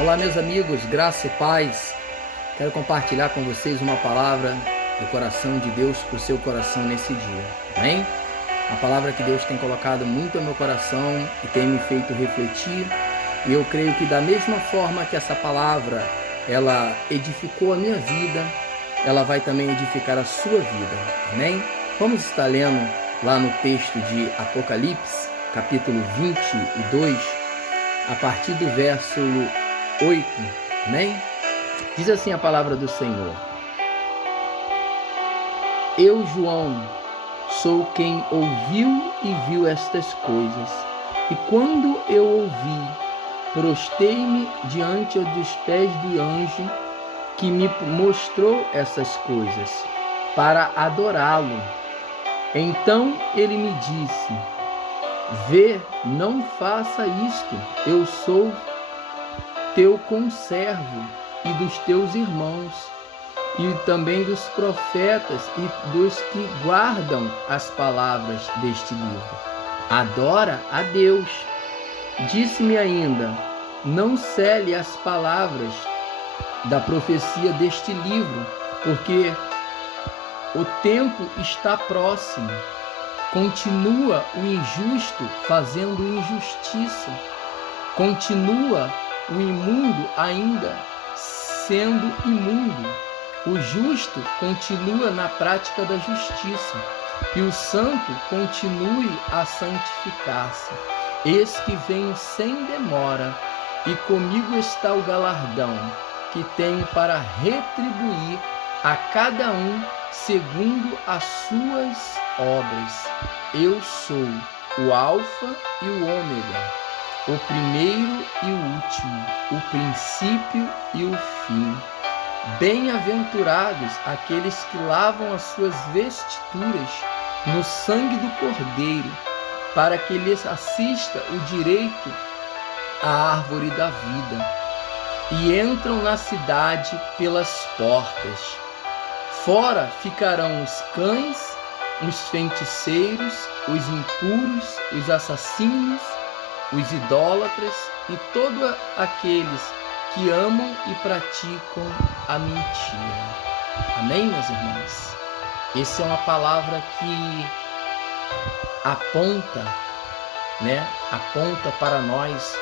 Olá, meus amigos, graça e paz. Quero compartilhar com vocês uma palavra do coração de Deus para o seu coração nesse dia. Amém? A palavra que Deus tem colocado muito no meu coração e tem me feito refletir. E eu creio que da mesma forma que essa palavra ela edificou a minha vida, ela vai também edificar a sua vida. Amém? Vamos estar lendo lá no texto de Apocalipse, capítulo 22, a partir do verso 8, amém? Diz assim a palavra do Senhor: Eu, João, sou quem ouviu e viu estas coisas, e quando eu ouvi, prostei-me diante dos pés do anjo que me mostrou essas coisas, para adorá-lo. Então ele me disse: Vê, não faça isto, eu sou teu conservo e dos teus irmãos, e também dos profetas e dos que guardam as palavras deste livro. Adora a Deus. Disse-me ainda: não cele as palavras da profecia deste livro, porque o tempo está próximo. Continua o injusto fazendo injustiça. Continua o imundo ainda sendo imundo. O justo continua na prática da justiça. E o santo continue a santificar-se. Eis que venho sem demora, e comigo está o galardão, que tenho para retribuir a cada um segundo as suas obras. Eu sou o Alfa e o Ômega, o primeiro e o último, o princípio e o fim. Bem-aventurados aqueles que lavam as suas vestiduras no sangue do Cordeiro, para que lhes assista o direito à árvore da vida, e entram na cidade pelas portas. Fora ficarão os cães, os feiticeiros, os impuros, os assassinos, os idólatras e todos aqueles que amam e praticam a mentira. Amém, meus irmãos? Essa é uma palavra que aponta para nós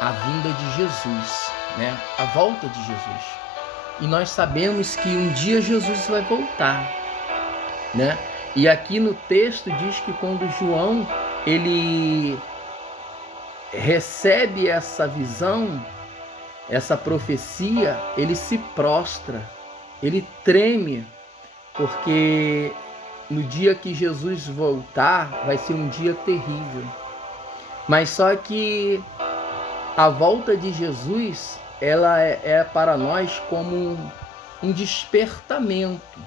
a vinda de Jesus, a volta de Jesus. E nós sabemos que um dia Jesus vai voltar, E aqui no texto diz que quando João ele recebe essa visão, essa profecia, ele se prostra, ele treme, porque no dia que Jesus voltar vai ser um dia terrível. Mas só que a volta de Jesus, ela é para nós como um despertamento.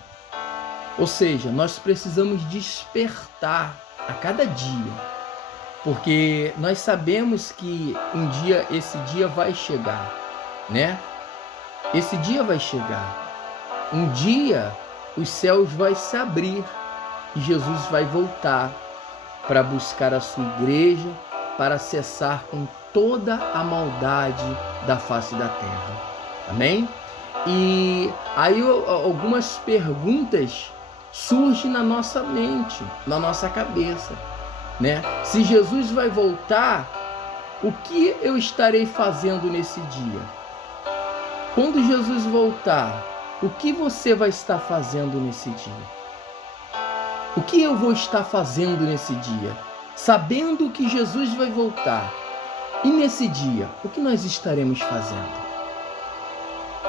Ou seja, nós precisamos despertar a cada dia, porque nós sabemos que um dia, esse dia vai chegar, Esse dia vai chegar. Um dia os céus vão se abrir e Jesus vai voltar para buscar a sua igreja, para cessar com toda a maldade da face da terra. Amém? E aí algumas perguntas surgem na nossa mente, na nossa cabeça, Se Jesus vai voltar, o que eu estarei fazendo nesse dia? Quando Jesus voltar, o que você vai estar fazendo nesse dia? O que eu vou estar fazendo nesse dia? Sabendo que Jesus vai voltar. E nesse dia, o que nós estaremos fazendo?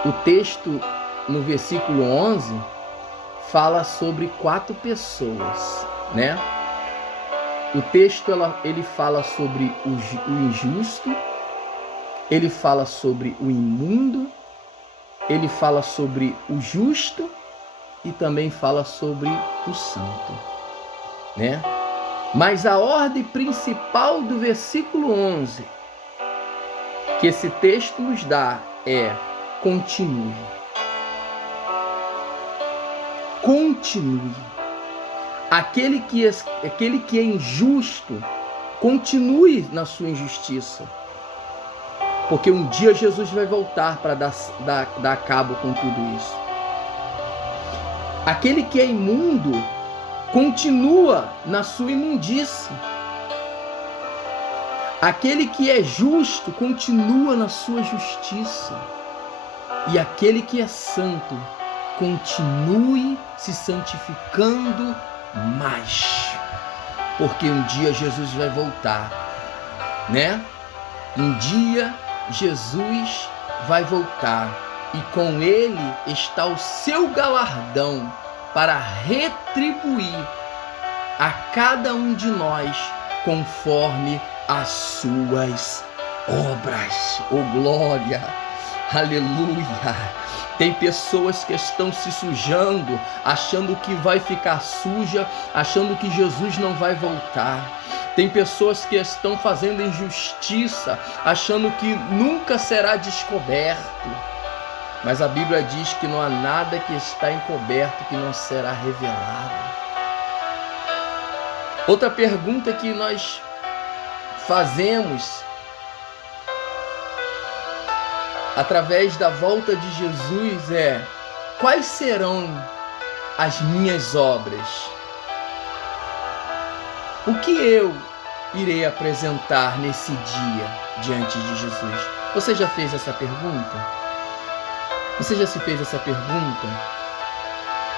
O texto, no versículo 11, fala sobre 4 pessoas, O texto ele fala sobre o injusto, ele fala sobre o imundo, ele fala sobre o justo e também fala sobre o santo, Mas a ordem principal do versículo 11 que esse texto nos dá é: continue. Continue. Aquele que é injusto, continue na sua injustiça. Porque um dia Jesus vai voltar para dar cabo com tudo isso. Aquele que é imundo continua na sua imundície. Aquele que é justo continua na sua justiça. E aquele que é santo continue se santificando mais. Porque um dia Jesus vai voltar, né? Um dia Jesus vai voltar e com ele está o seu galardão para retribuir a cada um de nós conforme as suas obras. Oh glória! Aleluia! Tem pessoas que estão se sujando, achando que vai ficar suja, achando que Jesus não vai voltar. Tem pessoas que estão fazendo injustiça, achando que nunca será descoberto. Mas a Bíblia diz que não há nada que está encoberto que não será revelado. Outra pergunta que nós fazemos através da volta de Jesus é: quais serão as minhas obras? O que eu irei apresentar nesse dia diante de Jesus? Você já fez essa pergunta? Você já se fez essa pergunta?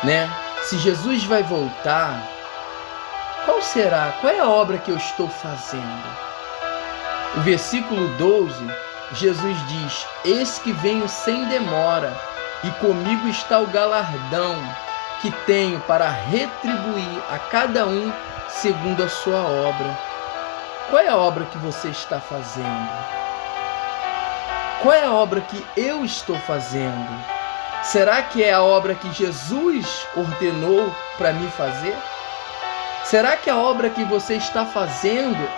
Né? Se Jesus vai voltar, qual será? Qual é a obra que eu estou fazendo? O versículo 12, Jesus diz: eis que venho sem demora, e comigo está o galardão que tenho para retribuir a cada um segundo a sua obra. Qual é a obra que você está fazendo? Qual é a obra que eu estou fazendo? Será que é a obra que Jesus ordenou para mim fazer? Será que a obra que você está fazendo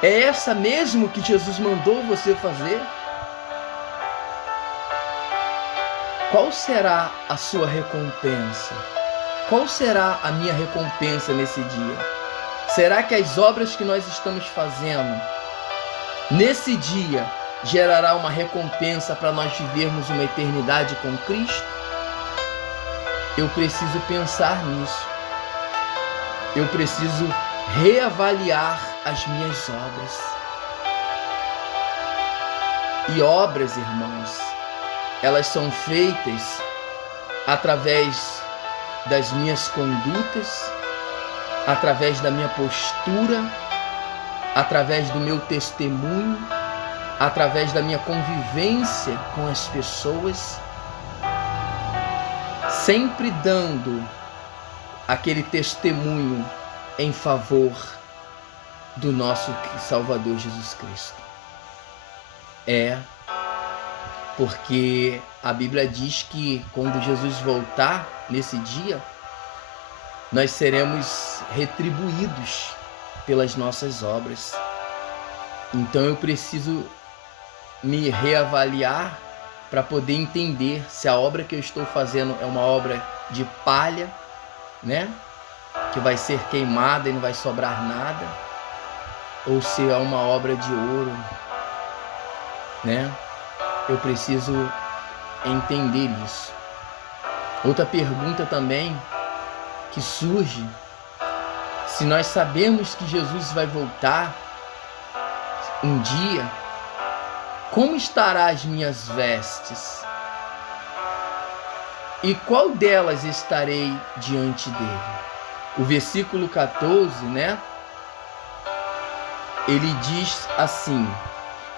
é essa mesmo que Jesus mandou você fazer? Qual será a sua recompensa? Qual será a minha recompensa nesse dia? Será que as obras que nós estamos fazendo nesse dia gerará uma recompensa para nós vivermos uma eternidade com Cristo? Eu preciso pensar nisso. Eu preciso reavaliar as minhas obras. E obras, irmãos, elas são feitas através das minhas condutas, através da minha postura, através do meu testemunho, através da minha convivência com as pessoas, sempre dando aquele testemunho em favor do nosso Salvador Jesus Cristo. Porque a Bíblia diz que quando Jesus voltar nesse dia, nós seremos retribuídos pelas nossas obras. Então eu preciso me reavaliar para poder entender se a obra que eu estou fazendo é uma obra de palha, né? Que vai ser queimada e não vai sobrar nada, ou se é uma obra de ouro, né? Eu preciso entender isso. Outra pergunta também que surge: se nós sabemos que Jesus vai voltar um dia, como estarão as minhas vestes? E qual delas estarei diante dele? O versículo 14, né? Ele diz assim: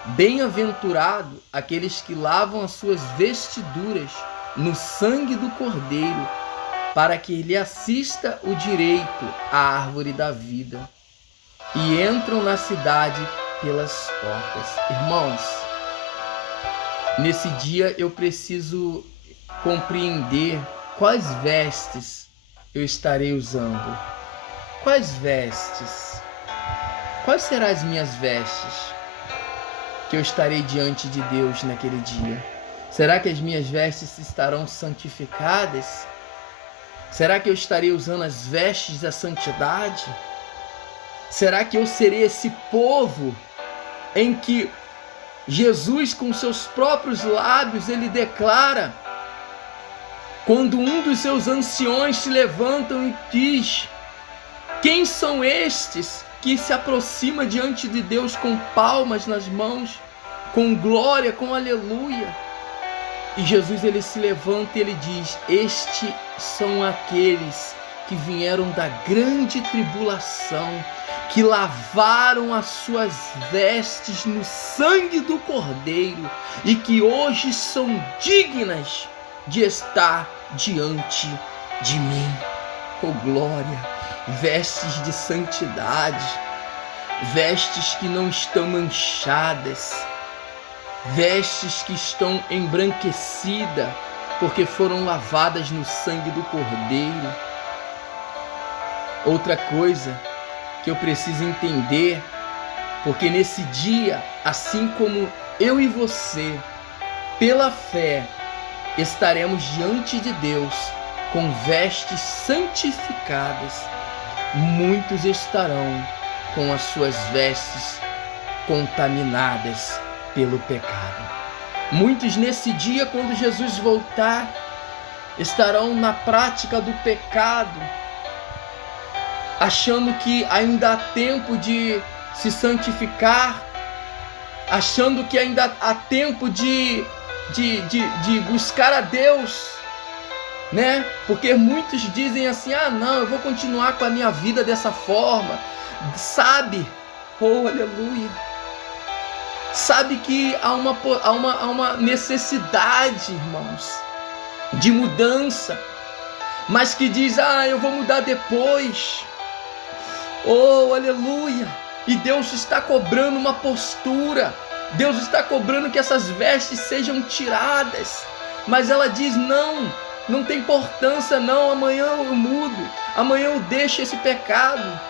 bem-aventurado aqueles que lavam as suas vestiduras no sangue do Cordeiro, para que lhe assista o direito à árvore da vida, e entram na cidade pelas portas. Irmãos, nesse dia eu preciso compreender quais vestes eu estarei usando. Quais vestes? Quais serão as minhas vestes que eu estarei diante de Deus naquele dia? Será que as minhas vestes estarão santificadas? Será que eu estarei usando as vestes da santidade? Será que eu serei esse povo em que Jesus, com seus próprios lábios, ele declara, quando um dos seus anciões se levantam e diz: quem são estes que se aproxima diante de Deus com palmas nas mãos, com glória, com aleluia? E Jesus, ele se levanta e ele diz: estes são aqueles que vieram da grande tribulação, que lavaram as suas vestes no sangue do Cordeiro e que hoje são dignas de estar diante de mim. Oh glória! Vestes de santidade, vestes que não estão manchadas, vestes que estão embranquecidas, porque foram lavadas no sangue do Cordeiro. Outra coisa que eu preciso entender, porque nesse dia, assim como eu e você, pela fé, estaremos diante de Deus com vestes santificadas, muitos estarão com as suas vestes contaminadas pelo pecado. Muitos nesse dia, quando Jesus voltar, estarão na prática do pecado, achando que ainda há tempo de se santificar, achando que ainda há tempo de buscar a Deus, né? Porque muitos dizem assim: ah não, eu vou continuar com a minha vida dessa forma, sabe? Oh aleluia! Sabe que há uma necessidade, irmãos, de mudança, mas que diz: ah, eu vou mudar depois. Oh aleluia! E Deus está cobrando uma postura, Deus está cobrando que essas vestes sejam tiradas, mas ela diz: não tem importância não, amanhã eu mudo, amanhã eu deixo esse pecado.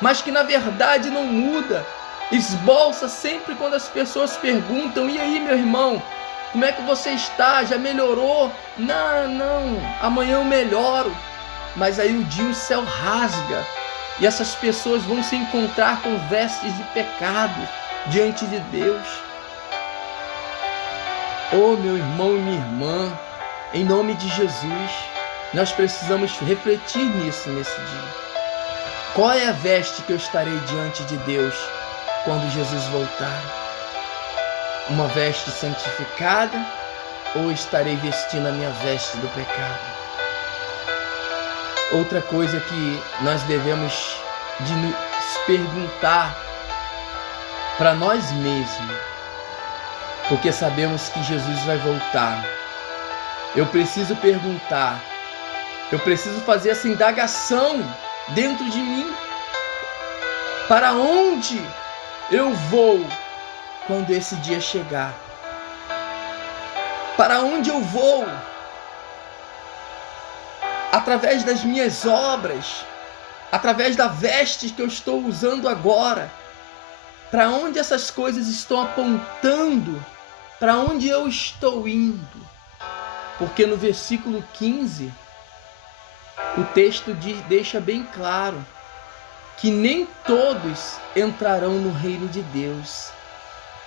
Mas que na verdade não muda, esbolça sempre quando as pessoas perguntam: e aí meu irmão, como é que você está? Já melhorou? Não, amanhã eu melhoro. Mas aí o céu rasga e essas pessoas vão se encontrar com vestes de pecado diante de Deus. Oh meu irmão e minha irmã, em nome de Jesus, nós precisamos refletir nisso nesse dia. Qual é a veste que eu estarei diante de Deus quando Jesus voltar? Uma veste santificada ou estarei vestindo a minha veste do pecado? Outra coisa que nós devemos de nos perguntar para nós mesmos, porque sabemos que Jesus vai voltar. Eu preciso perguntar, eu preciso fazer essa indagação dentro de mim. Para onde eu vou quando esse dia chegar? Para onde eu vou? Através das minhas obras, através da veste que eu estou usando agora. Para onde essas coisas estão apontando? Para onde eu estou indo? Porque no versículo 15, o texto deixa bem claro que nem todos entrarão no reino de Deus.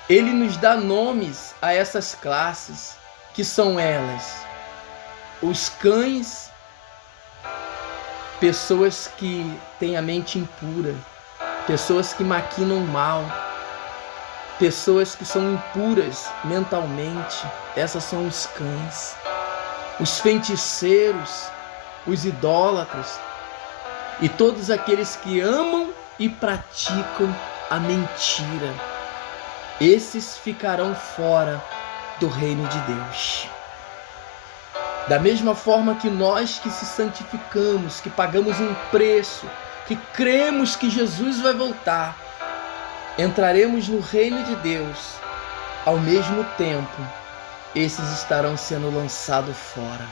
Ele nos dá nomes a essas classes, que são elas: os cães, pessoas que têm a mente impura, pessoas que maquinam mal, pessoas que são impuras mentalmente, essas são os cães. Os feiticeiros, os idólatras e todos aqueles que amam e praticam a mentira, esses ficarão fora do reino de Deus. Da mesma forma que nós que se santificamos, que pagamos um preço, que cremos que Jesus vai voltar, entraremos no reino de Deus, ao mesmo tempo, esses estarão sendo lançados fora.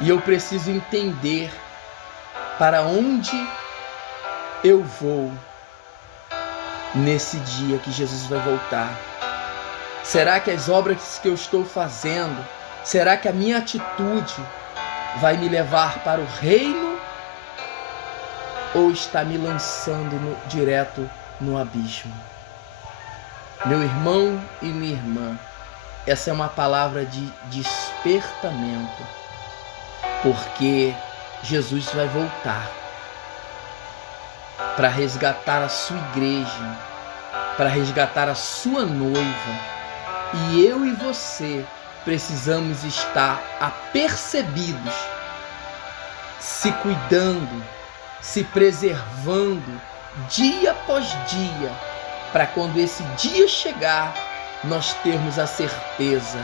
E eu preciso entender para onde eu vou nesse dia que Jesus vai voltar. Será que as obras que eu estou fazendo, será que a minha atitude vai me levar para o reino ou está me lançando direto no abismo? Meu irmão e minha irmã, essa é uma palavra de despertamento, porque Jesus vai voltar para resgatar a sua igreja, para resgatar a sua noiva. E eu e você precisamos estar apercebidos, se cuidando, se preservando dia após dia, para quando esse dia chegar, nós termos a certeza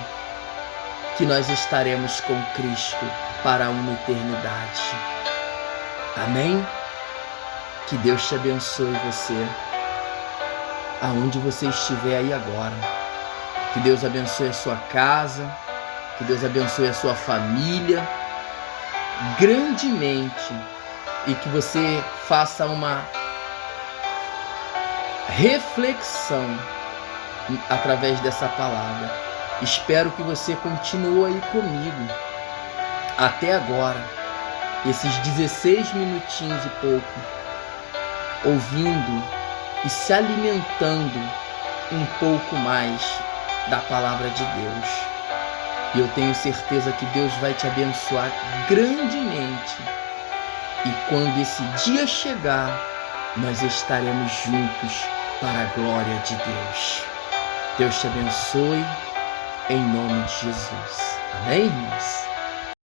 que nós estaremos com Cristo para uma eternidade. Amém? Que Deus te abençoe você, aonde você estiver aí agora. Que Deus abençoe a sua casa, que Deus abençoe a sua família grandemente e que você faça uma reflexão através dessa palavra. Espero que você continue aí comigo até agora, esses 16 minutinhos e pouco, ouvindo e se alimentando um pouco mais da palavra de Deus. E eu tenho certeza que Deus vai te abençoar grandemente. E quando esse dia chegar, nós estaremos juntos para a glória de Deus. Deus te abençoe, em nome de Jesus. Amém, irmãos?